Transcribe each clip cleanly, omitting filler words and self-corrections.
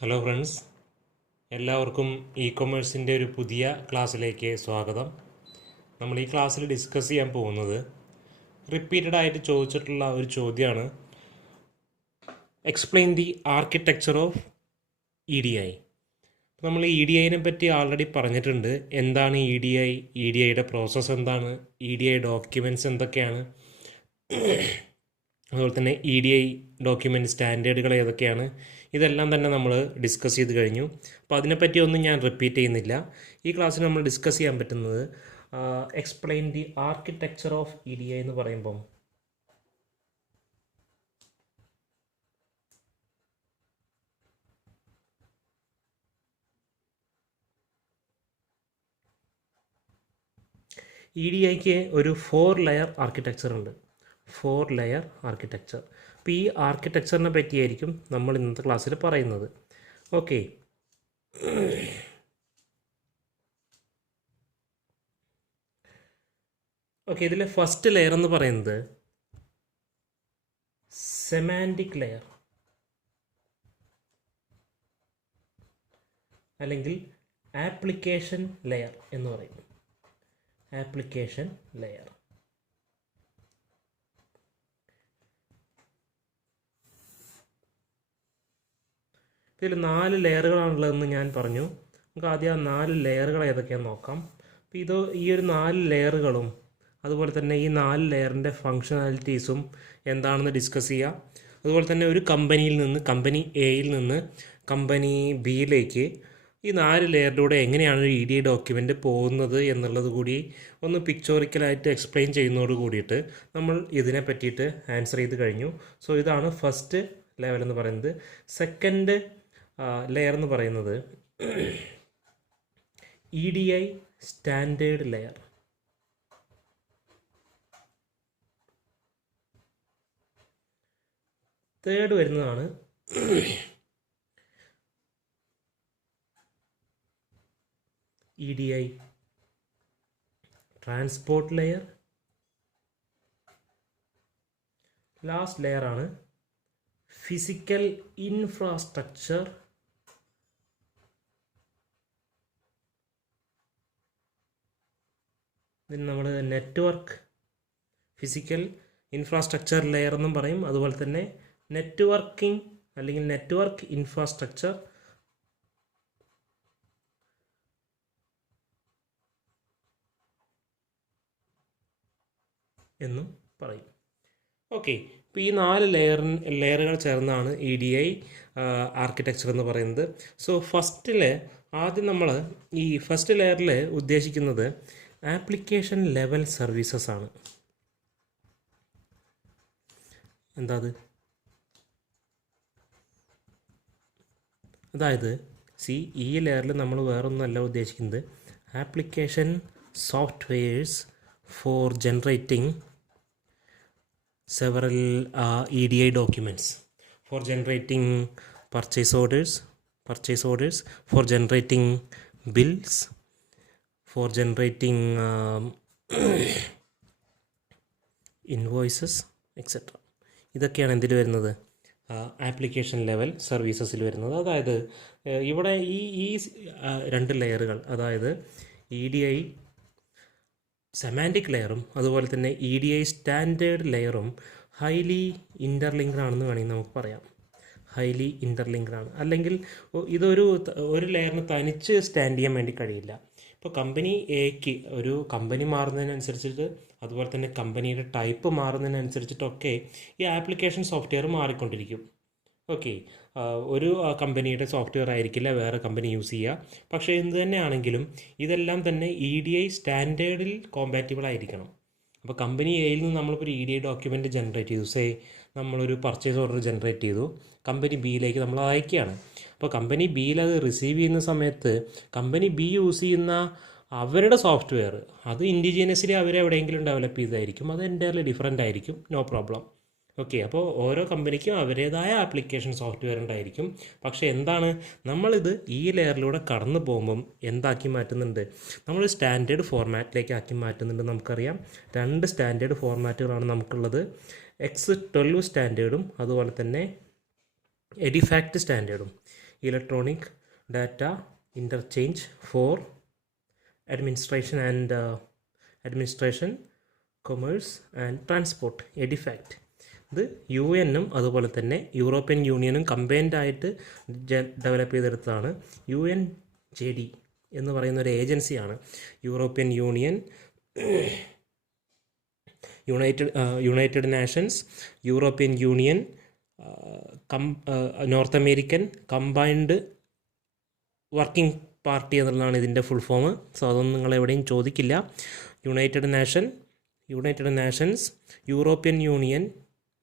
Hello friends, എല്ലാവർക്കും കൊമേഴ്സിൻ്റെ ഒരു പുതിയ ക്ലാസ്സിലേക്ക് സ്വാഗതം. നമ്മൾ ഈ ക്ലാസ്സിൽ ഡിസ്കസ് ചെയ്യാൻ പോകുന്നത് റിപ്പീറ്റഡ് ആയിട്ട് ചോദിച്ചിട്ടുള്ള ഒരു ചോദ്യമാണ്. Explain the architecture of EDI. നമ്മൾ EDIനെ പറ്റി ആൾറെഡി പറഞ്ഞിട്ടുണ്ട്. എന്താണ് EDIയുടെ പ്രോസസ്സ് എന്താണ്, EDI ഡോക്യുമെൻറ്റ്സ് എന്തൊക്കെയാണ്, അതുപോലെ തന്നെ EDI ഡോക്യുമെൻറ്റ് സ്റ്റാൻഡേർഡുകൾ ഏതൊക്കെയാണ്, ഇതെല്ലാം തന്നെ നമ്മൾ ഡിസ്കസ് ചെയ്ത് കഴിഞ്ഞു. അപ്പോൾ അതിനെപ്പറ്റിയൊന്നും ഞാൻ റിപ്പീറ്റ് ചെയ്യുന്നില്ല. ഈ ക്ലാസ്സിൽ നമ്മൾ ഡിസ്കസ് ചെയ്യാൻ പറ്റുന്നത് explain the architecture of EDI എന്ന് പറയുമ്പം EDIക്ക് ഒരു 4 ലെയർ ആർക്കിടെക്ചർ ഉണ്ട്. 4 ലെയർ ആർക്കിടെക്ചർ. അപ്പോൾ ഈ ആർക്കിടെക്ചറിനെ പറ്റിയായിരിക്കും നമ്മൾ ഇന്നത്തെ ക്ലാസ്സിൽ പറയുന്നത്. ഓക്കെ, ഇതിലെ ഫസ്റ്റ് ലെയർ എന്ന് പറയുന്നത് സെമാൻറ്റിക് ലെയർ അല്ലെങ്കിൽ ആപ്ലിക്കേഷൻ ലെയർ എന്ന് പറയും. Application layer. ഇതിൽ 4 ലെയറുകളാണുള്ളതെന്ന് ഞാൻ പറഞ്ഞു. നമുക്ക് ആദ്യം ആ 4 ലെയറുകൾ ഏതൊക്കെയാണെന്ന് നോക്കാം. അപ്പോൾ ഈ ഒരു 4 ലെയറുകളും അതുപോലെ തന്നെ ഈ 4 ലെയറിൻ്റെ ഫങ്ഷണാലിറ്റീസും എന്താണെന്ന് ഡിസ്കസ് ചെയ്യാം. അതുപോലെ തന്നെ ഒരു കമ്പനിയിൽ നിന്ന്, കമ്പനി എയിൽ നിന്ന് കമ്പനി ബിയിലേക്ക് ഈ 4 ലെയറിലൂടെ എങ്ങനെയാണ് ഒരു EDI ഡോക്യുമെൻ്റ് പോകുന്നത് എന്നുള്ളത് കൂടി ഒന്ന് പിക്ചോറിക്കലായിട്ട് എക്സ്പ്ലെയിൻ ചെയ്യുന്നതോട് കൂടിയിട്ട് നമ്മൾ ഇതിനെ പറ്റിയിട്ട് ആൻസർ ചെയ്ത് കഴിഞ്ഞു. സോ ഇതാണ് ഫസ്റ്റ് ലെവൽ എന്ന് പറയുന്നത്. സെക്കൻഡ് ലെയർ എന്ന് പറയുന്നത് EDI സ്റ്റാൻഡേർഡ് ലെയർ. തേർഡ് വരുന്നതാണ് EDI ട്രാൻസ്പോർട്ട് ലെയർ. ലാസ്റ്റ് ലെയറാണ് ഫിസിക്കൽ ഇൻഫ്രാസ്ട്രക്ചർ ഇതിന് നമ്മൾ നെറ്റ്വർക്ക് ഫിസിക്കൽ ഇൻഫ്രാസ്ട്രക്ചർ ലെയർ എന്നും പറയും. അതുപോലെ തന്നെ നെറ്റ്വർക്കിംഗ് അല്ലെങ്കിൽ നെറ്റ്വർക്ക് ഇൻഫ്രാസ്ട്രക്ചർ എന്നും പറയും. ഓക്കെ, ഇപ്പോൾ ഈ 4 ലെയറുകൾ ചേർന്നാണ് EDI ആർക്കിടെക്ചർ എന്ന് പറയുന്നത്. സോ ആദ്യം നമ്മൾ ഈ ഫസ്റ്റ് ലെയറിൽ ഉദ്ദേശിക്കുന്നത് ആപ്ലിക്കേഷൻ ലെവൽ സർവീസസ് ആണ്. എന്താ അത്? അതായത് ഈ ലെയറിൽ നമ്മൾ വേറൊന്നുമല്ല ഉദ്ദേശിക്കുന്നത്. Application softwares four generating several EDI documents, for generating purchase orders, for generating bills, for generating invoices, etc. ഇതൊക്കെയാണ് എന്തിൽ വരുന്നത്? ആപ്ലിക്കേഷൻ ലെവൽ സർവീസസിൽ വരുന്നത്. അതായത് ഇവിടെ ഈ 2 ലെയറുകൾ, അതായത് EDI സെമാൻറ്റിക് ലെയറും അതുപോലെ തന്നെ EDI സ്റ്റാൻഡേർഡ് ലെയറും ഹൈലി ഇൻ്റർലിങ്ക്ഡ് ആണെന്ന് വേണമെങ്കിൽ നമുക്ക് പറയാം. ഹൈലി ഇൻ്റർലിങ്ക്ഡ് ആണ്. അല്ലെങ്കിൽ ഒരു ലെയറിന് തനിച്ച് സ്റ്റാൻഡ് ചെയ്യാൻ വേണ്ടി കഴിയില്ല. ഇപ്പോൾ കമ്പനി എക്ക് ഒരു കമ്പനി മാറുന്നതിനനുസരിച്ചിട്ട്, അതുപോലെ തന്നെ കമ്പനിയുടെ ടൈപ്പ് മാറുന്നതിനനുസരിച്ചിട്ടൊക്കെ ഈ ആപ്ലിക്കേഷൻ സോഫ്റ്റ്വെയർ മാറിക്കൊണ്ടിരിക്കും. ഓക്കെ, ഒരു കമ്പനിയുടെ സോഫ്റ്റ്വെയർ ആയിരിക്കില്ല വേറെ കമ്പനി യൂസ് ചെയ്യുക. പക്ഷേ എന്ത് തന്നെയാണെങ്കിലും ഇതെല്ലാം തന്നെ EDI സ്റ്റാൻഡേർഡിൽ കോമ്പാറ്റിബിൾ ആയിരിക്കണം. അപ്പോൾ കമ്പനി എയിൽ നിന്ന് നമ്മളിപ്പോൾ ഒരു EDI ഡോക്യുമെൻറ്റ് ജനറേറ്റ് ചെയ്തു, നമ്മളൊരു പർച്ചേസ് ഓർഡർ ജനറേറ്റ് ചെയ്തു, കമ്പനി ബിയിലേക്ക് നമ്മൾ അയക്കുകയാണ്. അപ്പോൾ കമ്പനി ബിയിൽ അത് റിസീവ് ചെയ്യുന്ന സമയത്ത് കമ്പനി ബി യൂസ് ചെയ്യുന്ന അവരുടെ സോഫ്റ്റ്വെയർ അത് ഇൻഡിജീനിയസ്ലി അവരെവിടെയെങ്കിലും ഡെവലപ്പ് ചെയ്തായിരിക്കും. അത് എൻ്റയർലി ഡിഫറെൻ്റ് ആയിരിക്കും. No problem. ഓക്കെ, അപ്പോൾ ഓരോ കമ്പനിക്കും അവരുടേതായ ആപ്ലിക്കേഷൻ സോഫ്റ്റ്വെയർ ഉണ്ടായിരിക്കും. പക്ഷേ എന്താണ്, നമ്മളിത് ഈ ലെയറിലൂടെ കടന്നു പോകുമ്പം എന്താക്കി മാറ്റുന്നുണ്ട്? നമ്മൾ സ്റ്റാൻഡേർഡ് ഫോർമാറ്റിലേക്ക് ആക്കി മാറ്റുന്നുണ്ട്. നമുക്കറിയാം 2 സ്റ്റാൻഡേർഡ് ഫോർമാറ്റുകളാണ് നമുക്കുള്ളത്. X12 സ്റ്റാൻഡേർഡും അതുപോലെ തന്നെ എഡിഫാക്റ്റ് സ്റ്റാൻഡേർഡും. Electronic data interchange for administration commerce and transport EDIFACT. ഇത് UN അതുപോലെ തന്നെ യൂറോപ്യൻ യൂണിയനും കമ്പൈൻഡായിട്ട് ഡെവലപ്പ് ചെയ്തെടുത്തതാണ്. UNJD എന്ന് പറയുന്ന ഒരു ഏജൻസിയാണ്. European Union, United Nations, European Union, North American combined working party എന്നുള്ളതാണ് ഇതിൻ്റെ ഫുൾ ഫോം. സോ അതൊന്നും നിങ്ങൾ എവിടെയും ചോദിക്കില്ല. United Nations, European Union,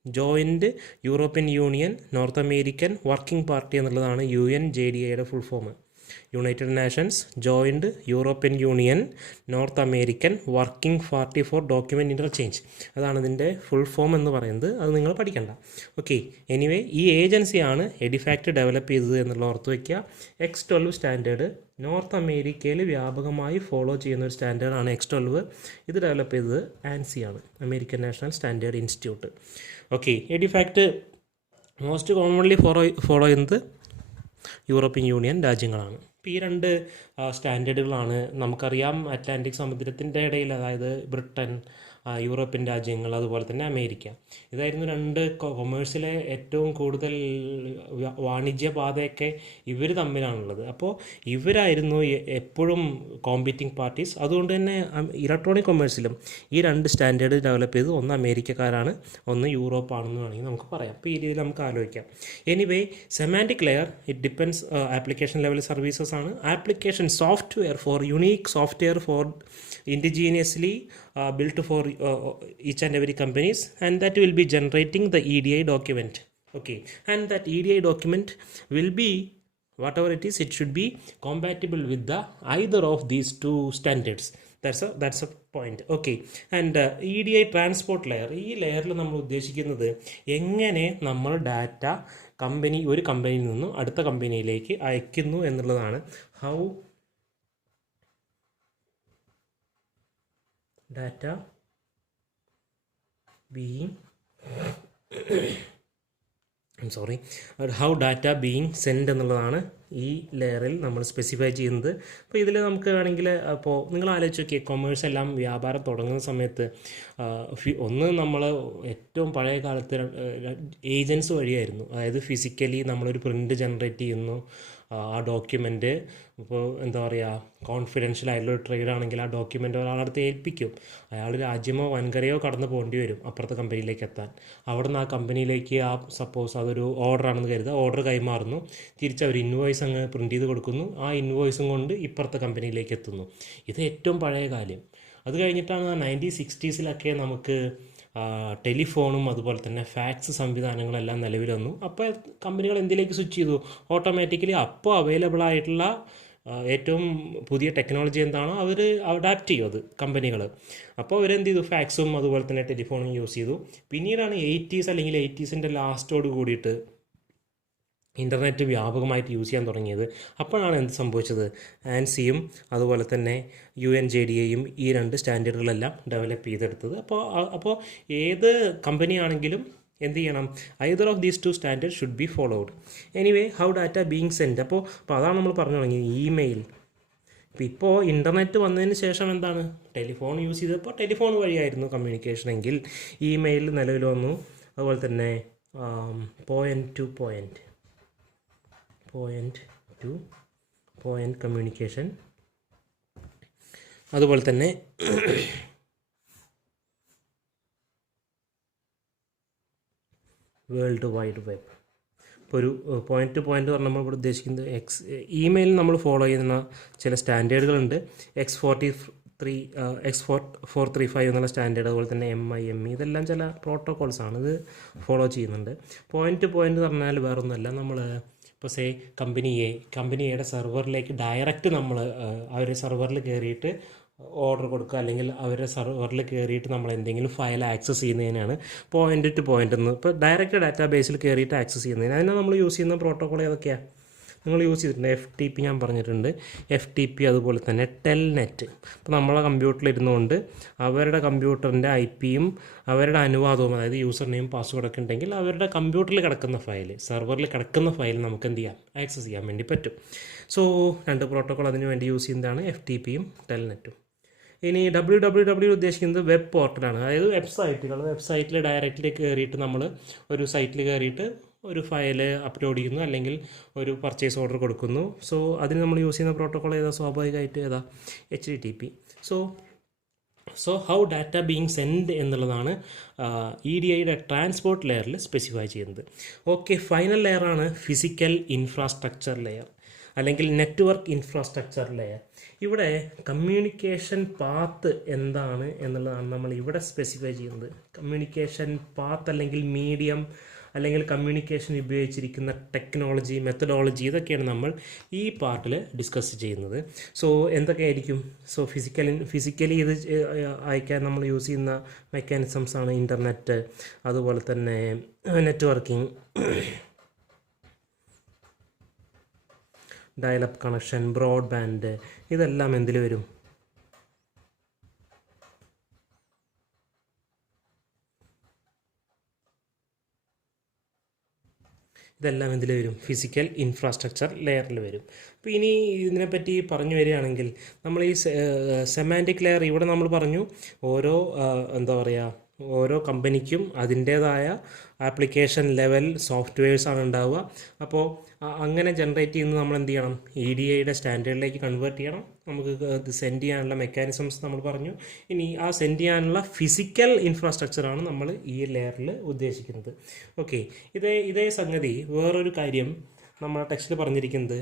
joint European Union North American working party എന്നുള്ളതാണ് UNJDAയുടെ full form. United Nations joint European Union North American working party for document interchange, അതാണ് ഇതിൻ്റെ ഫുൾ ഫോം എന്ന് പറയുന്നത്. അത് നിങ്ങൾ പഠിക്കണ്ട. ഓക്കെ, എനിവേ ഈ ഏജൻസിയാണ് എഡിഫാക്റ്റ് ഡെവലപ്പ് ചെയ്തത് എന്നുള്ള ഓർത്ത് വയ്ക്കുക. X12 സ്റ്റാൻഡേർഡ് നോർത്ത് അമേരിക്കയിൽ വ്യാപകമായി ഫോളോ ചെയ്യുന്ന ഒരു സ്റ്റാൻഡേർഡാണ് X12. ഇത് ഡെവലപ്പ് ചെയ്തത് ANSI ആണ്, American National Standard Institute. Okay, EDIFACT most commonly follow ചെയ്യുന്നത് യൂറോപ്യൻ യൂണിയൻ രാജ്യങ്ങളാണ്. ഇപ്പോൾ ഈ രണ്ട് സ്റ്റാൻഡേർഡുകളാണ് നമുക്കറിയാം അറ്റ്ലാന്റിക് സമുദ്രത്തിൻ്റെ ഇടയിൽ, അതായത് ബ്രിട്ടൻ, യൂറോപ്യൻ രാജ്യങ്ങൾ, അതുപോലെ തന്നെ അമേരിക്ക. ഇതായിരുന്നു രണ്ട് കൊമേഴ്സിലെ ഏറ്റവും കൂടുതൽ വാണിജ്യ പാതയൊക്കെ ഇവർ തമ്മിലാണുള്ളത്. അപ്പോൾ ഇവരായിരുന്നു എപ്പോഴും കോമ്പീറ്റിംഗ് പാർട്ടീസ്. അതുകൊണ്ട് തന്നെ ഇലക്ട്രോണിക് കൊമേഴ്സിലും ഈ രണ്ട് സ്റ്റാൻഡേർഡ് ഡെവലപ്പ് ചെയ്ത് ഒന്ന് അമേരിക്കക്കാരാണ്, ഒന്ന് യൂറോപ്പാണെന്ന് വേണമെങ്കിൽ നമുക്ക് പറയാം. അപ്പോൾ ഈ രീതിയിൽ നമുക്ക് ആലോചിക്കാം. Anyway, semantic layer it depends application level services ആണ്. Application software for unique software for indigenously built for each and every companies, and that will be generating the EDI document. Okay, and that EDI document will be whatever it is, it should be compatible with the either of these two standards. That's a point. Okay, and EDI transport layer, ഈ ലെയറിൽ നമ്മൾ ഉദ്ദേശിക്കുന്നത് എങ്ങനെ നമ്മൾ data ഒരു കമ്പനിയിൽ നിന്നും അടുത്ത കമ്പനിയിലേക്ക് അയക്കുന്നു എന്നുള്ളതാണ്. How data being how data being sent എന്നുള്ളതാണ് ഈ ലെയറിൽ നമ്മൾ സ്പെസിഫൈ ചെയ്യുന്നത്. അപ്പോൾ ഇതിൽ നമുക്ക് വേണമെങ്കിൽ, അപ്പോൾ നിങ്ങൾ ആലോചിച്ച് നോക്കിയേ, കൊമേഴ്സ് എല്ലാം വ്യാപാരം തുടങ്ങുന്ന സമയത്ത് ഒന്ന് നമ്മൾ ഏറ്റവും പഴയ കാലത്ത് ഏജൻസ് വഴിയായിരുന്നു. അതായത് ഫിസിക്കലി നമ്മളൊരു പ്രിൻ്റ് ജനറേറ്റ് ചെയ്യുന്നു, ആ ഡോക്യുമെൻറ്റ് ഇപ്പോൾ എന്താ പറയുക, കോൺഫിഡൻഷ്യൽ ആയിട്ടുള്ള ട്രേഡ് ആണെങ്കിൽ ആ ഡോക്യുമെൻ്റ് ഒരാളടുത്ത് ഏൽപ്പിക്കും. അയാൾ രാജ്യമോ വൻകരയോ കടന്നു പോകേണ്ടി വരും അപ്പുറത്തെ കമ്പനിയിലേക്ക് എത്താൻ. അവിടെ നിന്ന് ആ കമ്പനിയിലേക്ക് സപ്പോസ് അതൊരു ഓർഡർ ആണെന്ന് കരുതുക, ഓർഡർ കൈമാറുന്നു, തിരിച്ചവർ ഇൻവോയ്സ് അങ്ങ് പ്രിൻ്റ് ചെയ്ത് കൊടുക്കുന്നു, ആ ഇൻവോയ്സും കൊണ്ട് ഇപ്പുറത്തെ കമ്പനിയിലേക്ക് എത്തുന്നു. ഇത് ഏറ്റവും പഴയ കാലം. അത് കഴിഞ്ഞിട്ടാണ് 1960s നമുക്ക് ടെലിഫോണും അതുപോലെ തന്നെ ഫാക്സ് സംവിധാനങ്ങളെല്ലാം നിലവിൽ വന്നു. അപ്പോൾ കമ്പനികൾ എന്തിലേക്ക് സ്വിച്ച് ചെയ്തു? ഓട്ടോമാറ്റിക്കലി അപ്പോൾ അവൈലബിൾ ആയിട്ടുള്ള ഏറ്റവും പുതിയ ടെക്നോളജി എന്താണോ അവർ അഡാപ്റ്റ് ചെയ്യും അത് കമ്പനികൾ. അപ്പോൾ അവരെന്ത് ചെയ്തു? ഫാക്സും അതുപോലെ തന്നെ ടെലിഫോണും യൂസ് ചെയ്തു. പിന്നീടാണ് 80s അല്ലെങ്കിൽ 80s ലാസ്റ്റോട് കൂടിയിട്ട് ഇൻ്റർനെറ്റ് വ്യാപകമായിട്ട് യൂസ് ചെയ്യാൻ തുടങ്ങിയത്. അപ്പോഴാണ് എന്ത് സംഭവിച്ചത്? ആൻസിയും അതുപോലെ തന്നെ UNJDAയും ഈ രണ്ട് സ്റ്റാൻഡേർഡുകളെല്ലാം ഡെവലപ്പ് ചെയ്തെടുത്തത്. അപ്പോൾ ഏത് കമ്പനിയാണെങ്കിലും എന്ത് ചെയ്യണം? Either of these two standard should be followed. Anyway, how data being send. അപ്പോൾ അതാണ് നമ്മൾ പറഞ്ഞു തുടങ്ങിയത്, ഇമെയിൽ. ഇപ്പോൾ ഇൻ്റർനെറ്റ് വന്നതിന് ശേഷം എന്താണ്? ടെലിഫോൺ യൂസ് ചെയ്തപ്പോൾ ടെലിഫോൺ വഴിയായിരുന്നു കമ്മ്യൂണിക്കേഷൻ എങ്കിൽ ഇമെയിൽ നിലവിൽ വന്നു. അതുപോലെ തന്നെ പോയിൻ്റ് ടു പോയിൻ്റ് കമ്മ്യൂണിക്കേഷൻ, അതുപോലെ തന്നെ വേൾഡ് വൈഡ് വെബ്. ഇപ്പോൾ ഒരു പോയിൻ്റ് ടു പോയിൻ്റ് പറഞ്ഞാൽ നമ്മളിവിടെ ഉദ്ദേശിക്കുന്നത് ഇമെയിലിൽ നമ്മൾ ഫോളോ ചെയ്യുന്ന ചില സ്റ്റാൻഡേർഡുകളുണ്ട്. X435 എന്നുള്ള സ്റ്റാൻഡേർഡ്, അതുപോലെ തന്നെ MIME, ഇതെല്ലാം ചില പ്രോട്ടോകോൾസാണ്. ഇത് ഫോളോ ചെയ്യുന്നുണ്ട്. പോയിൻ്റ് ടു പോയിൻ്റ് പറഞ്ഞാൽ വേറൊന്നുമല്ല, നമ്മൾ ഇപ്പോൾ കമ്പനിയുടെ സെർവറിലേക്ക് ഡയറക്റ്റ് നമ്മൾ അവരുടെ സെർവറിൽ കയറിയിട്ട് ഓർഡർ കൊടുക്കുക, അല്ലെങ്കിൽ അവരുടെ സെർവറിൽ കയറിയിട്ട് നമ്മൾ എന്തെങ്കിലും ഫയൽ ആക്സസ് ചെയ്യുന്നതിനാണ് പോയിൻ്റ് ടു പോയിൻ്റ് എന്ന്. ഇപ്പോൾ ഡയറക്റ്റ് ഡാറ്റാ ബേസിൽ കയറിയിട്ട് ആക്സസ് ചെയ്യുന്നതിന് അതിനെ നമ്മൾ യൂസ് ചെയ്യുന്ന പ്രോട്ടോക്കോൾ ഏതൊക്കെയാണ്? നിങ്ങൾ യൂസ് ചെയ്തിട്ടുണ്ട്. FTP ഞാൻ പറഞ്ഞിട്ടുണ്ട്, FTP അതുപോലെ തന്നെ ടെൽനെറ്റ്. അപ്പോൾ നമ്മളെ കമ്പ്യൂട്ടറിൽ ഇരുന്നുകൊണ്ട് അവരുടെ കമ്പ്യൂട്ടറിൻ്റെ IP-യും അവരുടെ അനുവാദവും, അതായത് യൂസർ നെയിം പാസ്വേഡൊക്കെ ഉണ്ടെങ്കിൽ അവരുടെ കമ്പ്യൂട്ടറിൽ കിടക്കുന്ന ഫയൽ, സെർവറിൽ കിടക്കുന്ന ഫയൽ നമുക്ക് എന്ത് ചെയ്യാം, ആക്സസ് ചെയ്യാൻ വേണ്ടി പറ്റും. സോ 2 പ്രോട്ടോക്കോൾ അതിന് വേണ്ടി യൂസ് ചെയ്യുന്നതാണ് FTP-യും ടെൽനെറ്റും. ഇനി www ഉദ്ദേശിക്കുന്നത് വെബ് പോർട്ടലാണ്, അതായത് വെബ്സൈറ്റിൽ ഡയറക്റ്റ്ലി കയറിയിട്ട് നമ്മൾ ഒരു സൈറ്റിൽ കയറിയിട്ട് ഒരു ഫയൽ അപ്ലോഡ് ചെയ്യുന്നു, അല്ലെങ്കിൽ ഒരു പർച്ചേസ് ഓർഡർ കൊടുക്കുന്നു. സോ അതിന് നമ്മൾ യൂസ് ചെയ്യുന്ന പ്രോട്ടോക്കോൾ ഏതാ, സ്വാഭാവികമായിട്ട് ഏതാ, HTTP. So how data being send എന്നുള്ളതാണ് EDIയുടെ ട്രാൻസ്പോർട്ട് ലെയറിൽ സ്പെസിഫൈ ചെയ്യുന്നത്. ഓക്കെ, ഫൈനൽ ലെയറാണ് ഫിസിക്കൽ ഇൻഫ്രാസ്ട്രക്ചർ ലെയർ അല്ലെങ്കിൽ നെറ്റ്വർക്ക് ഇൻഫ്രാസ്ട്രക്ചർ ലെയർ. ഇവിടെ കമ്മ്യൂണിക്കേഷൻ പാത്ത് എന്താണ് എന്നുള്ളതാണ് നമ്മൾ ഇവിടെ സ്പെസിഫൈ ചെയ്യുന്നത്. കമ്മ്യൂണിക്കേഷൻ പാത്ത് അല്ലെങ്കിൽ മീഡിയം അല്ലെങ്കിൽ കമ്മ്യൂണിക്കേഷൻ ഉപയോഗിച്ചിരിക്കുന്ന ടെക്നോളജി, മെത്തഡോളജി, ഇതൊക്കെയാണ് നമ്മൾ ഈ പാർട്ടിൽ ഡിസ്കസ് ചെയ്യുന്നത്. സോ എന്തൊക്കെയായിരിക്കും? സോ ഫിസിക്കലി ഇത് അയക്കാൻ നമ്മൾ യൂസ് ചെയ്യുന്ന മെക്കാനിസംസ് ആണ് ഇൻ്റർനെറ്റ്, അതുപോലെ തന്നെ നെറ്റ്വർക്കിംഗ്, ഡയലപ്പ് കണക്ഷൻ, ബ്രോഡ്ബാൻഡ്, ഇതെല്ലാം എന്തിൽ വരും? ഇതെല്ലാം എന്തിൽ വരും? ഫിസിക്കൽ ഇൻഫ്രാസ്ട്രക്ചർ ലെയറിൽ വരും. അപ്പോൾ ഇനി ഇതിനെപ്പറ്റി പറഞ്ഞു വരികയാണെങ്കിൽ നമ്മൾ ഈ സെമാൻറ്റിക് ലെയർ ഇവിടെ നമ്മൾ പറഞ്ഞു, ഓരോ എന്താ പറയുക, ഓരോ കമ്പനിക്കും അതിൻ്റേതായ ആപ്ലിക്കേഷൻ ലെവൽ സോഫ്റ്റ്വെയർസാണ് ഉണ്ടാവുക. അപ്പോൾ അങ്ങനെ ജനറേറ്റ് ചെയ്യുന്നത് നമ്മൾ എന്ത് ചെയ്യണം? EDIയുടെ സ്റ്റാൻഡേർഡിലേക്ക് കൺവേർട്ട് ചെയ്യണം. നമുക്ക് ഇത് സെൻഡ് ചെയ്യാനുള്ള മെക്കാനിസംസ് നമ്മൾ പറഞ്ഞു. ഇനി ആ സെൻഡ് ചെയ്യാനുള്ള ഫിസിക്കൽ ഇൻഫ്രാസ്ട്രക്ചറാണ് നമ്മൾ ഈ ലെയറിൽ ഉദ്ദേശിക്കുന്നത്. ഓക്കെ, ഇതേ സംഗതി വേറൊരു കാര്യം നമ്മുടെ ടെക്സ്റ്റിൽ പറഞ്ഞിരിക്കുന്നത്,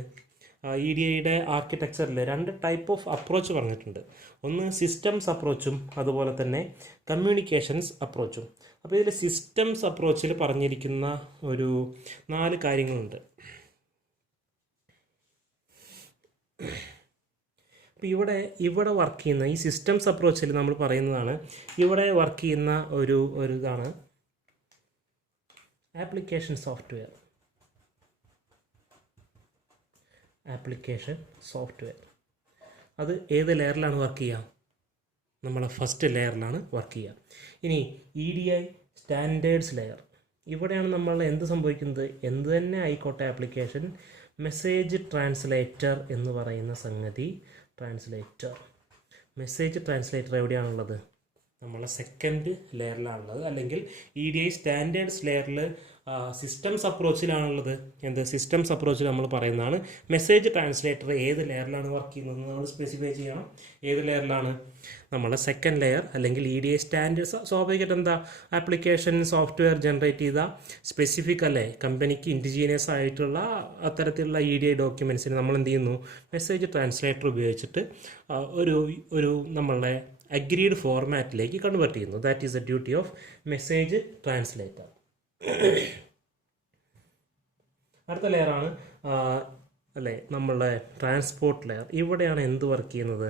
EDIയുടെ ആർക്കിടെക്ചറിൽ 2 ടൈപ്പ് ഓഫ് അപ്രോച്ച് പറഞ്ഞിട്ടുണ്ട്. ഒന്ന് സിസ്റ്റംസ് അപ്രോച്ചും അതുപോലെ തന്നെ കമ്മ്യൂണിക്കേഷൻസ് അപ്രോച്ചും. അപ്പോൾ ഇതിൽ സിസ്റ്റംസ് അപ്രോച്ചിൽ പറഞ്ഞിരിക്കുന്ന ഒരു 4 കാര്യങ്ങളുണ്ട്. അപ്പോൾ ഇവിടെ വർക്ക് ചെയ്യുന്ന ഈ സിസ്റ്റംസ് അപ്രോച്ചിൽ നമ്മൾ പറയുന്നതാണ്, ഇവിടെ വർക്ക് ചെയ്യുന്ന ഒരു ഇതാണ് ആപ്ലിക്കേഷൻ സോഫ്റ്റ്വെയർ. അത് ഏത് ലെയറിലാണ് വർക്ക് ചെയ്യുക? നമ്മളെ ഫസ്റ്റ് ലെയറിലാണ് വർക്ക് ചെയ്യുക. ഇനി EDI സ്റ്റാൻഡേർഡ്സ് ലെയർ, ഇവിടെയാണ് നമ്മൾ എന്ത് സംഭവിക്കുന്നത്? എന്ത് തന്നെ ആയിക്കോട്ടെ ആപ്ലിക്കേഷൻ, മെസ്സേജ് ട്രാൻസ്ലേറ്റർ എന്ന് പറയുന്ന സംഗതി, മെസ്സേജ് ട്രാൻസ്ലേറ്റർ എവിടെയാണുള്ളത്? നമ്മളെ സെക്കൻഡ് ലെയറിലാണുള്ളത്. അല്ലെങ്കിൽ EDI സ്റ്റാൻഡേർഡ്സ് ലെയറിൽ സിസ്റ്റംസ് അപ്രോച്ചിലാണുള്ളത്. സിസ്റ്റംസ് അപ്രോച്ചിൽ നമ്മൾ പറയുന്നതാണ് മെസ്സേജ് ട്രാൻസ്ലേറ്റർ ഏത് ലെയറിലാണ് വർക്ക് ചെയ്യുന്നത് നമ്മൾ സ്പെസിഫൈ ചെയ്യണം. ഏത് ലെയറിലാണ്? നമ്മളെ സെക്കൻഡ് ലെയർ അല്ലെങ്കിൽ EDI സ്റ്റാൻഡേർഡ്സ്. സ്വാഭാവികമായിട്ട് എന്താ, ആപ്ലിക്കേഷൻ സോഫ്റ്റ്വെയർ ജനറേറ്റ് ചെയ്ത സ്പെസിഫിക് അല്ലേ, കമ്പനിക്ക് ഇൻഡിജീനിയസ് ആയിട്ടുള്ള അത്തരത്തിലുള്ള EDI ഡോക്യുമെൻറ്റ്സിന് നമ്മൾ എന്ത് ചെയ്യുന്നു? മെസ്സേജ് ട്രാൻസ്ലേറ്റർ ഉപയോഗിച്ചിട്ട് ഒരു നമ്മളുടെ അഗ്രീഡ് ഫോർമാറ്റിലേക്ക് കൺവേർട്ട് ചെയ്യുന്നു. That is the duty of message translator. അടുത്ത ലെയറാണ് അല്ലേ നമ്മളുടെ ട്രാൻസ്പോർട്ട് ലെയർ. ഇവിടെയാണ് എന്ത് വർക്ക് ചെയ്യുന്നത്?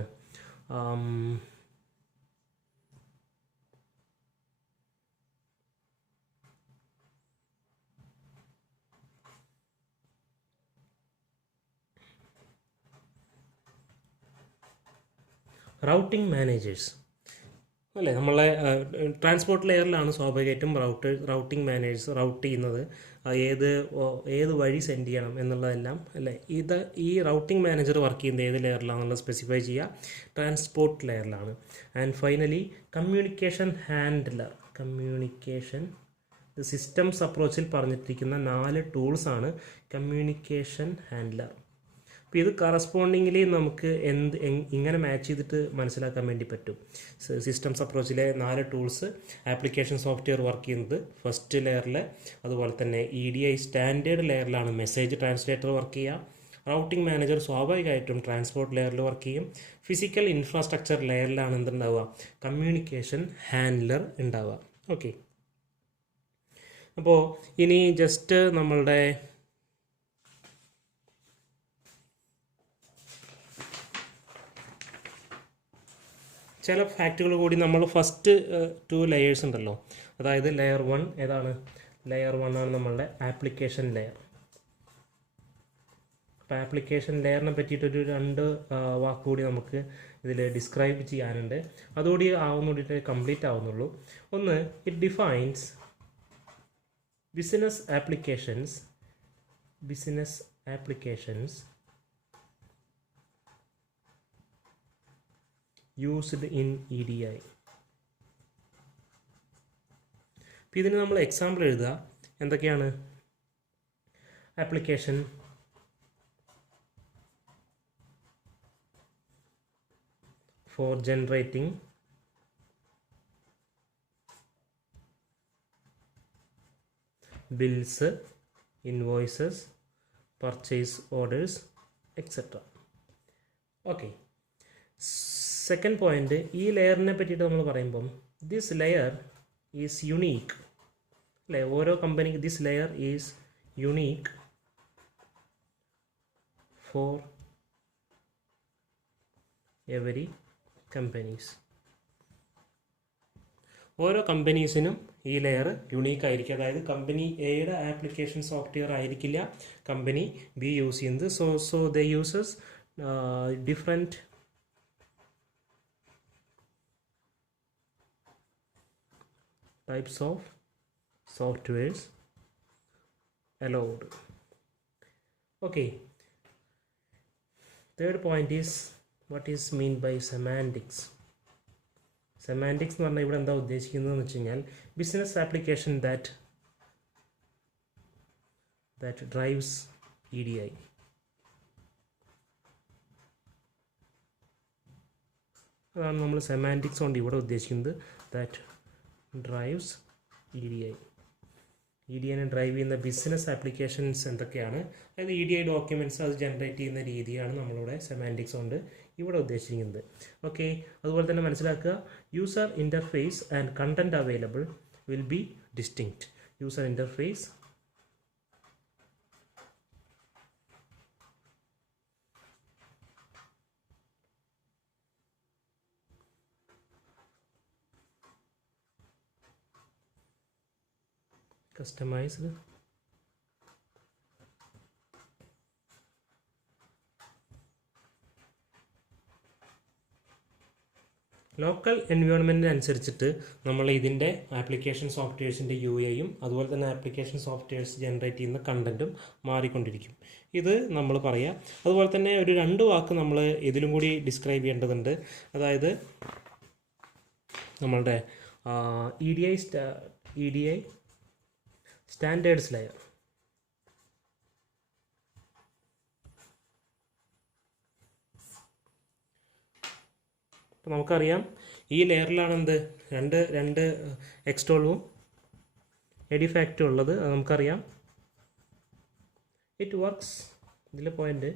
റൗട്ടിംഗ് മാനേജേഴ്സ് അല്ലേ, നമ്മളെ ട്രാൻസ്പോർട്ട് ലെയറിലാണ് സ്വാഭാവികമായിട്ടും റൗട്ടിംഗ് മാനേജേഴ്സ് റൗട്ട് ചെയ്യുന്നത്, ഏത് വഴി സെൻഡ് ചെയ്യണം എന്നുള്ളതെല്ലാം അല്ലേ. ഈ റൗട്ടിംഗ് മാനേജർ വർക്ക് ചെയ്യുന്നത് ഏത് ലെയറിലാണെന്നുള്ളത് സ്പെസിഫൈ ചെയ്യുക, ട്രാൻസ്പോർട്ട് ലെയറിലാണ്. And finally communication handler. Systems അപ്രോച്ചിൽ പറഞ്ഞിട്ടിരിക്കുന്ന 4 ടൂൾസാണ് കമ്മ്യൂണിക്കേഷൻ ഹാൻഡ്ലർ. അപ്പോൾ ഇത് കറസ്പോണ്ടിങ്ങിലി നമുക്ക് ഇങ്ങനെ മാച്ച് ചെയ്തിട്ട് മനസ്സിലാക്കാൻ വേണ്ടി പറ്റും. സിസ്റ്റംസ് അപ്രോച്ചിലെ 4 ടൂൾസ്, ആപ്ലിക്കേഷൻ സോഫ്റ്റ്വെയർ വർക്ക് ചെയ്യുന്നത് ഫസ്റ്റ് ലെയറിൽ, അതുപോലെ തന്നെ EDI സ്റ്റാൻഡേർഡ് ലെയറിലാണ് മെസ്സേജ് ട്രാൻസ്ലേറ്റർ വർക്ക് ചെയ്യുക, റൗട്ടിംഗ് മാനേജർ സ്വാഭാവികമായിട്ടും ട്രാൻസ്പോർട്ട് ലെയറിൽ വർക്ക് ചെയ്യും, ഫിസിക്കൽ ഇൻഫ്രാസ്ട്രക്ചർ ലെയറിലാണ് എന്തുണ്ടാവുക? കമ്മ്യൂണിക്കേഷൻ ഹാൻഡ്ലർ ഉണ്ടാവുക. ഓക്കെ, അപ്പോൾ ഇനി ജസ്റ്റ് നമ്മളുടെ ചില ഫാക്റ്റുകൾ കൂടി നമ്മൾ ഫസ്റ്റ് 2 ലെയേഴ്സ് ഉണ്ടല്ലോ, അതായത് ലെയർ 1 ഏതാണ്? ലെയർ 1 ആണ് നമ്മളുടെ ആപ്ലിക്കേഷൻ ലെയർ. അപ്പോൾ ആപ്ലിക്കേഷൻ ലെയറിനെ പറ്റിയിട്ടൊരു 2 വാക്കുകൂടി നമുക്ക് ഇതിൽ ഡിസ്ക്രൈബ് ചെയ്യാനുണ്ട്. അതുകൂടി ആവുന്നൂടിയിട്ട് കംപ്ലീറ്റ് ആവുന്നുള്ളൂ. ഒന്ന്, it defines business applications used in EDI. അപ്പോൾ ഇതിന് നമ്മൾ എക്സാമ്പിൾ എഴുതുക. എന്തൊക്കെയാണ്? Application for generating bills, invoices, purchase orders, etcetera. Okay. Second point, ഈ ലെയറിനെ പറ്റിയിട്ട് നമ്മൾ പറയുമ്പം ദിസ് ലെയർ ഈസ് യുണീക്ക് അല്ലേ? ഓരോ കമ്പനിക്ക് this layer is unique for every companies. ഓരോ കമ്പനീസിനും ഈ ലെയർ യുണീക്ക് ആയിരിക്കും. അതായത് കമ്പനി എയുടെ ആപ്ലിക്കേഷൻ സോഫ്റ്റ്വെയർ ആയിരിക്കില്ല കമ്പനി ബി യൂസ് ചെയ്യുന്നത്. So the uses different types of softwares allowed. Okay. Third point is what is mean by semantics. Semantics എന്ന് പറഞ്ഞാൽ ഇവിടെ എന്താ ഉദ്ദേശിക്കുന്നതെന്ന് വെച്ച് കഴിഞ്ഞാൽ business application that drives EDI. അതാണ് നമ്മൾ സെമാൻറ്റിക്സ് കൊണ്ട് ഇവിടെ ഉദ്ദേശിക്കുന്നത്. That drives EDI. EDIനെ ഡ്രൈവ് ചെയ്യുന്ന ബിസിനസ് ആപ്ലിക്കേഷൻസ് എന്തൊക്കെയാണ്? അതായത് EDI ഡോക്യുമെൻറ്റ്സ് അത് ജനറേറ്റ് ചെയ്യുന്ന രീതിയാണ് നമ്മളിവിടെ സെമാൻറ്റിക്സ് കൊണ്ട് ഇവിടെ ഉദ്ദേശിക്കുന്നത്. ഓക്കെ. അതുപോലെ തന്നെ മനസ്സിലാക്കുക, user interface and content available will be distinct. User interface customized, local എൻവയോൺമെൻറ്റിന് അനുസരിച്ചിട്ട് നമ്മൾ ഇതിൻ്റെ ആപ്ലിക്കേഷൻ സോഫ്റ്റ്വെയർസിൻ്റെ UIയും അതുപോലെ തന്നെ ആപ്ലിക്കേഷൻ സോഫ്റ്റ്വെയർസ് ജനറേറ്റ് ചെയ്യുന്ന കണ്ടൻറ്റും മാറിക്കൊണ്ടിരിക്കും. ഇത് നമ്മൾ പറയുക. അതുപോലെ തന്നെ ഒരു 2 വാക്ക് നമ്മൾ ഇതിലും കൂടി ഡിസ്ക്രൈബ് ചെയ്യേണ്ടതുണ്ട്. അതായത് നമ്മളുടെ EDI സ്റ്റാൻഡേർഡ്സ് ലെയർ. അപ്പോൾ നമുക്കറിയാം ഈ ലെയറിലാണ് എന്ത് രണ്ട് എക്സ്റ്റോളും എഡിഫാക്റ്റും ഉള്ളത്. അത് നമുക്കറിയാം. It works. ഇതിലെ പോയിന്റ്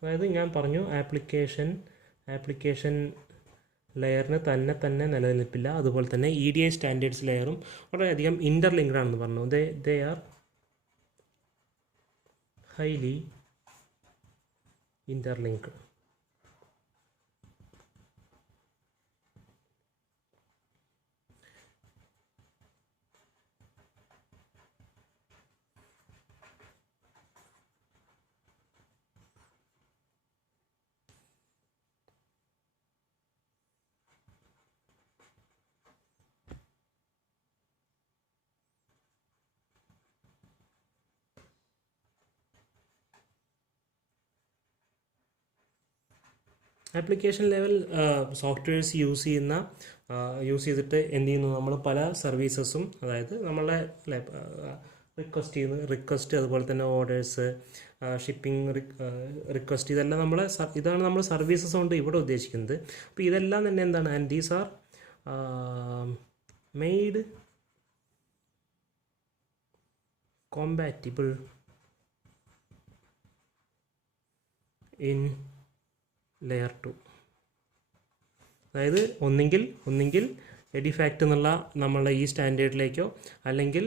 അതായത് ഞാൻ പറഞ്ഞു ആപ്ലിക്കേഷൻ ലെയറിന് തന്നെ നിലനിൽപ്പില്ല. അതുപോലെ തന്നെ EDI സ്റ്റാൻഡേർഡ്സ് ലെയറും വളരെയധികം ഇൻ്റർലിങ്ക്ഡ് ആണെന്ന് പറഞ്ഞു. They are highly interlinked. Application level softwares use ചെയ്തിട്ട് എന്ത് ചെയ്യുന്നു? നമ്മൾ പല സർവീസസും, അതായത് നമ്മളെ റിക്വസ്റ്റ് അതുപോലെ തന്നെ ഓർഡേഴ്സ്, ഷിപ്പിംഗ് റിക്വസ്റ്റ്, ഇതെല്ലാം ഇതാണ് നമ്മൾ സർവീസസ് കൊണ്ട് ഇവിടെ ഉദ്ദേശിക്കുന്നത്. അപ്പോൾ ഇതെല്ലാം തന്നെ എന്താണ്? And these are made compatible in layer 2. അതായത് ഒന്നെങ്കിൽ എഡിഫാക്റ്റ് എന്നുള്ള നമ്മളുടെ ഈ സ്റ്റാൻഡേർഡിലേക്കോ അല്ലെങ്കിൽ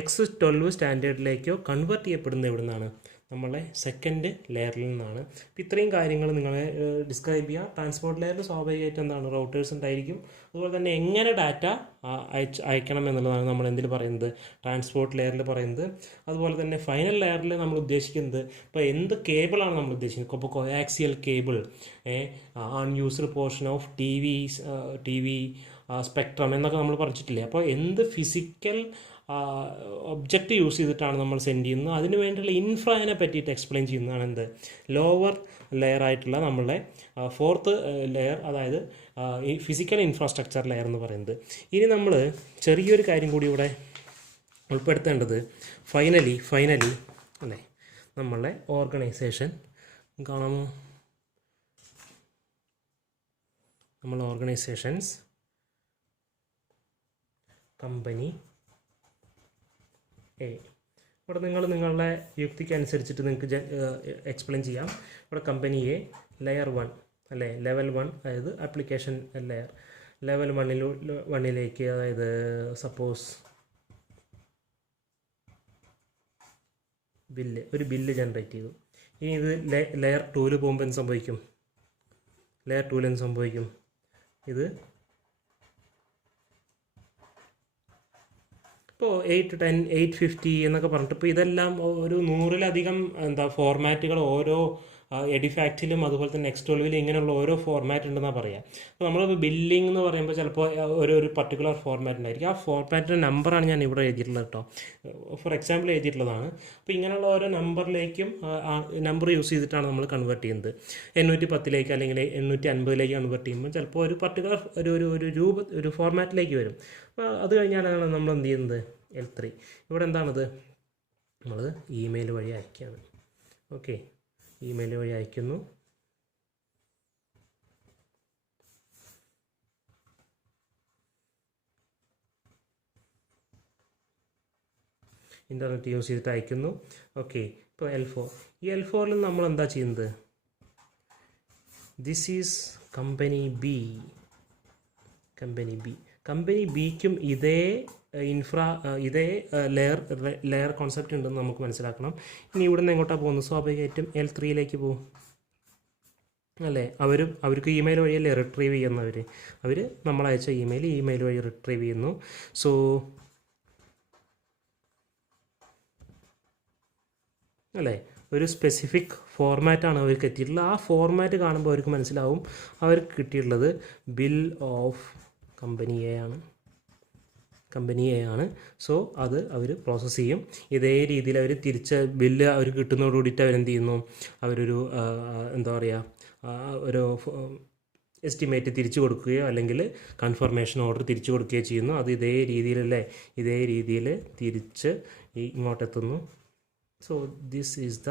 X12 സ്റ്റാൻഡേർഡിലേക്കോ കൺവേർട്ട് ചെയ്യപ്പെടുന്നത് എവിടെ നിന്നാണ്? നമ്മളെ സെക്കൻഡ് ലെയറിൽ നിന്നാണ്. അപ്പോൾ ഇത്രയും കാര്യങ്ങൾ നിങ്ങളെ ഡിസ്ക്രൈബ് ചെയ്യുക. ട്രാൻസ്പോർട്ട് ലെയറിൽ സ്വാഭാവികമായിട്ട് എന്താണ്, റൗട്ടേഴ്സ് ഉണ്ടായിരിക്കും. അതുപോലെ തന്നെ എങ്ങനെ ഡാറ്റ അയക്കണം എന്നുള്ളതാണ് നമ്മൾ എന്തിൽ പറയുന്നത്, ട്രാൻസ്പോർട്ട് ലെയറിൽ പറയുന്നത്. അതുപോലെ തന്നെ ഫൈനൽ ലെയറിൽ നമ്മൾ ഉദ്ദേശിക്കുന്നത് ഇപ്പോൾ എന്ത് കേബിളാണ് നമ്മൾ ഉദ്ദേശിക്കുന്നത്. ഇപ്പോൾ coaxial cable, unused portion of T V spectrum എന്നൊക്കെ നമ്മൾ പഠിച്ചിട്ടില്ലേ. അപ്പോൾ എന്ത് ഫിസിക്കൽ ഒബ്ജക്റ്റ് യൂസ് ചെയ്തിട്ടാണ് നമ്മൾ സെൻഡ് ചെയ്യുന്നത്, അതിന് വേണ്ടിയുള്ള ഇൻഫ്രയെ പറ്റിയിട്ട് എക്സ്പ്ലെയിൻ ചെയ്യുന്നതാണ് എന്ത്, ലോവർ ലെയർ ആയിട്ടുള്ള നമ്മളുടെ ഫോർത്ത് ലെയർ, അതായത് ഈ ഫിസിക്കൽ ഇൻഫ്രാസ്ട്രക്ചർ ലെയർ എന്ന് പറയുന്നത്. ഇനി നമ്മൾ ചെറിയൊരു കാര്യം കൂടി ഇവിടെ ഉൾപ്പെടുത്തേണ്ടത്, ഫൈനലി അല്ലേ, നമ്മളുടെ ഓർഗനൈസേഷൻ കാണാമോ, നമ്മൾ ഓർഗനൈസേഷൻസ്, കമ്പനി എ. ഇവിടെ നിങ്ങളുടെ യുക്തിക്ക് അനുസരിച്ചിട്ട് നിങ്ങൾക്ക് എക്സ്പ്ലെയിൻ ചെയ്യാം. ഇവിടെ കമ്പനി എ ലെയർ 1 അല്ലേ, ലെവൽ 1, അതായത് ആപ്ലിക്കേഷൻ ലെയർ ലെവൽ 1ലേക്ക്, അതായത് സപ്പോസ് ഒരു ബില്ല് ജനറേറ്റ് ചെയ്തു. ഇനി ഇത് ലെയർ 2 പോകുമ്പോൾ എന്ത് സംഭവിക്കും, ലെയർ 2 എന്ത് സംഭവിക്കും, ഇത് ഇപ്പോൾ 810 850 എന്നൊക്കെ പറഞ്ഞിട്ട് ഇപ്പോൾ ഇതെല്ലാം ഒരു 100-ലധികം ഫോർമാറ്റുകൾ ഓരോ എഡിഫാക്റ്റിലും അതുപോലെ തന്നെ X12 ഇങ്ങനെയുള്ള ഓരോ ഫോർമാറ്റ് ഉണ്ടെന്നാണ് പറയുക. അപ്പോൾ നമ്മൾ ബില്ലിംഗ് എന്ന് പറയുമ്പോൾ ചിലപ്പോൾ ഒരു പർട്ടിക്കുലർ ഫോർമാറ്റ് ഉണ്ടായിരിക്കും. ആ ഫോർമാറ്റിൻ്റെ നമ്പറാണ് ഞാൻ ഇവിടെ എഴുതിയിട്ടുള്ളത് കേട്ടോ, ഫോർ എക്സാമ്പിൾ എഴുതിയിട്ടുള്ളതാണ്. അപ്പോൾ ഇങ്ങനെയുള്ള ഓരോ നമ്പറിലേക്കും നമ്പർ യൂസ് ചെയ്തിട്ടാണ് നമ്മൾ കൺവേർട്ട് ചെയ്യുന്നത്. 810 അല്ലെങ്കിൽ 850 കൺവേർട്ട് ചെയ്യുമ്പോൾ ചിലപ്പോൾ ഒരു പർട്ടിക്കുലർ ഒരു ഫോർമാറ്റിലേക്ക് വരും. അപ്പോൾ അത് കഴിഞ്ഞാലാണ് നമ്മൾ എന്ത് ചെയ്യുന്നത്, L3. ഇവിടെ എന്താണത്, നമ്മൾ ഇമെയിൽ വഴി അയക്കുകയാണ്. ഓക്കെ, ഇമെയിൽ വഴി അയക്കുന്നു. ഇൻ്റർനെറ്റ് യൂസ് ചെയ്തിട്ട് അയക്കുന്നു. ഓക്കെ, ഇപ്പോൾ L4. ഈ L4ൽ നമ്മൾ എന്താ ചെയ്യുന്നത്, this is company B. Company ബിക്കും ഇതേ ലെയർ കോൺസെപ്റ്റ് ഉണ്ടെന്ന് നമുക്ക് മനസ്സിലാക്കണം. ഇനി ഇവിടെ നിന്ന് എങ്ങോട്ടാണ് പോകുന്നത്, സ്വാഭാവികമായിട്ടും L3ലേക്ക് പോകും അല്ലേ. അവർക്ക് ഇമെയിൽ വഴിയല്ലേ റിട്രീവ് ചെയ്യുന്നവർ, അവർ നമ്മളയച്ച ഇമെയിൽ വഴി റിട്രീവ് ചെയ്യുന്നു. സോ അല്ലേ, ഒരു സ്പെസിഫിക് ഫോർമാറ്റാണ് അവർക്ക് എത്തിയിട്ടുള്ളത്. ആ ഫോർമാറ്റ് കാണുമ്പോൾ അവർക്ക് മനസ്സിലാവും അവർക്ക് കിട്ടിയിട്ടുള്ളത് ബിൽ ഓഫ് കമ്പനി എ ആണ്. സോ അത് അവർ പ്രോസസ്സ് ചെയ്യും. ഇതേ രീതിയിൽ അവർ തിരിച്ച് ബില്ല് അവർ കിട്ടുന്നതോടുകൂടിയിട്ട് അവരെന്ത് ചെയ്യുന്നു, അവരൊരു എന്താ പറയുക, ഒരു എസ്റ്റിമേറ്റ് തിരിച്ചു കൊടുക്കുകയോ അല്ലെങ്കിൽ കൺഫർമേഷൻ ഓർഡർ തിരിച്ചു കൊടുക്കുകയോ ചെയ്യുന്നു. അത് ഇതേ രീതിയിൽ തിരിച്ച് ഇങ്ങോട്ടെത്തുന്നു. So this is the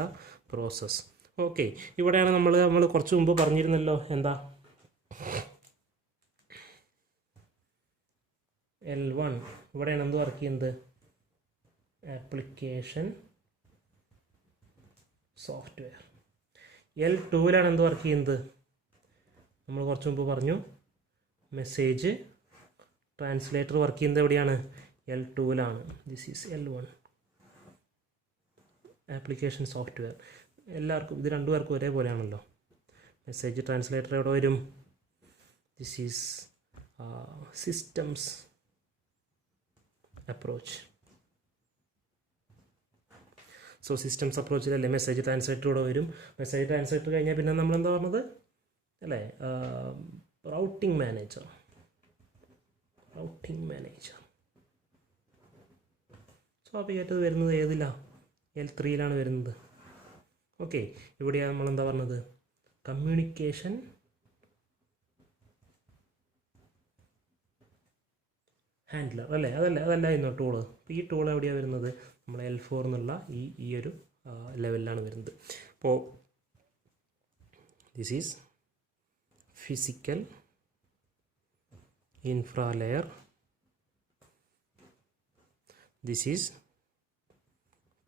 process. Okay, ഇവിടെയാണ് നമ്മൾ കുറച്ച് മുമ്പ് പറഞ്ഞിരുന്നല്ലോ, എന്താ L1 ഇവിടെയാണ് എന്ത് വർക്ക് ചെയ്യുന്നത്, ആപ്ലിക്കേഷൻ സോഫ്റ്റ്വെയർ. L2ലാണ് എന്ത് വർക്ക് ചെയ്യുന്നത്, നമ്മൾ കുറച്ച് മുമ്പ് പറഞ്ഞു, മെസ്സേജ് ട്രാൻസ്ലേറ്റർ വർക്ക് ചെയ്യുന്നത് എവിടെയാണ്, L2ലാണ്. This is L1, application software. എല്ലാവർക്കും ഇത് രണ്ടുപേർക്കും ഒരേപോലെയാണല്ലോ. മെസ്സേജ് ട്രാൻസ്ലേറ്റർ എവിടെ വരും, this is systems approach. So systems അപ്രോച്ചിലല്ലേ മെസ്സേജ് ട്രാൻസ്ലേറ്റർ ഇവിടെ വരും. മെസ്സേജ് ട്രാൻസ്ലേറ്റർ കഴിഞ്ഞാൽ പിന്നെ നമ്മളെന്താ പറഞ്ഞത് അല്ലേ, റൗട്ടിംഗ് മാനേജർ. സ്വാഭാവികമായിട്ട് വരുന്നത് ഏതിലാണ്, L3ലാണ് വരുന്നത്. ഓക്കെ, ഇവിടെയാണ് നമ്മളെന്താ പറഞ്ഞത്, കമ്മ്യൂണിക്കേഷൻ ഹാൻഡ്ലർ അല്ലേ, അതല്ലായിരുന്നു ടൂള്. ഈ ടൂൾ എവിടെയാണ് വരുന്നത്, നമ്മൾ L4 എന്നുള്ള ഈ ഒരു ലെവലിലാണ് വരുന്നത്. അപ്പോൾ this is physical infra layer, this is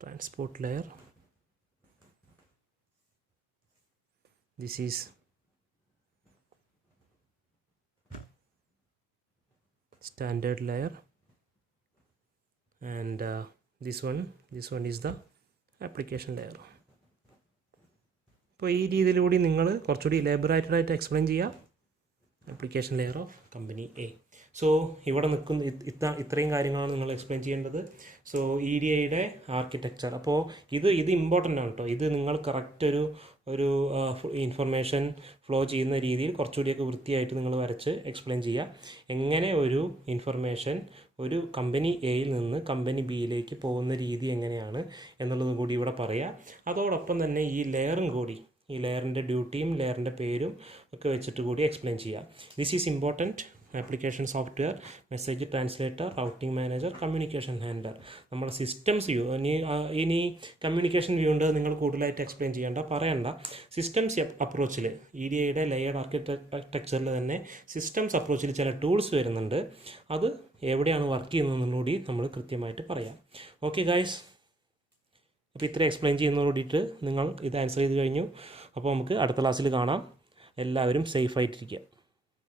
transport layer, this is standard layer, and this one is the application layer. അപ്പോൾ ഈ രീതിയിലൂടെ നിങ്ങൾ കുറച്ചുകൂടി ഇലാബറേറ്റഡ് ആയിട്ട് എക്സ്പ്ലെയിൻ ചെയ്യുക application layer of company A. So ഇവിടെ നിൽക്കുന്ന ഇത്രയും കാര്യങ്ങളാണ് നിങ്ങൾ എക്സ്പ്ലെയിൻ ചെയ്യേണ്ടത്. സോ EDIയുടെ ആർക്കിടെക്ചർ, അപ്പോൾ ഇത് ഇമ്പോർട്ടൻ്റ് ആണ് കേട്ടോ. ഇത് നിങ്ങൾ കറക്റ്റ് ഒരു ഇൻഫർമേഷൻ ഫ്ലോ ചെയ്യുന്ന രീതിയിൽ കുറച്ചുകൂടിയൊക്കെ വൃത്തിയായിട്ട് നിങ്ങൾ വരച്ച് എക്സ്പ്ലെയിൻ ചെയ്യുക. എങ്ങനെ ഒരു ഇൻഫർമേഷൻ ഒരു കമ്പനി എയിൽ നിന്ന് കമ്പനി ബിയിലേക്ക് പോകുന്ന രീതി എങ്ങനെയാണ് എന്നുള്ളതും കൂടി ഇവിടെ പറയുക. അതോടൊപ്പം തന്നെ ഈ ലെയറും കൂടി, ഈ ലെയറിൻ്റെ ഡ്യൂട്ടിയും ലെയറിൻ്റെ പേരും ഒക്കെ വെച്ചിട്ട് കൂടി എക്സ്പ്ലെയിൻ ചെയ്യുക. This is important. Application software, message translator, routing manager, communication handler. നമ്മുടെ സിസ്റ്റംസ് വ്യൂ, ഇനി കമ്മ്യൂണിക്കേഷൻ വ്യൂ ഉണ്ട്, നിങ്ങൾ കൂടുതലായിട്ട് എക്സ്പ്ലെയിൻ പറയണ്ട. സിസ്റ്റംസ് അപ്രോച്ചിൽ EDIയുടെ ലെയർഡ് ആർക്കിടെക്ചറിൽ തന്നെ സിസ്റ്റംസ് അപ്രോച്ചിൽ ചില ടൂൾസ് വരുന്നുണ്ട്. അത് എവിടെയാണ് വർക്ക് ചെയ്യുന്നതെന്നും കൂടി നമ്മൾ കൃത്യമായിട്ട് പറയാം. ഓക്കെ ഗൈസ്, അപ്പോൾ ഇത്ര എക്സ്പ്ലെയിൻ ചെയ്യുന്നതോട് കൂടിയിട്ട് നിങ്ങൾ ഇത് ആൻസർ ചെയ്ത് കഴിഞ്ഞു. അപ്പോൾ നമുക്ക് അടുത്ത ക്ലാസ്സിൽ കാണാം. എല്ലാവരും സേഫായിട്ടിരിക്കുക.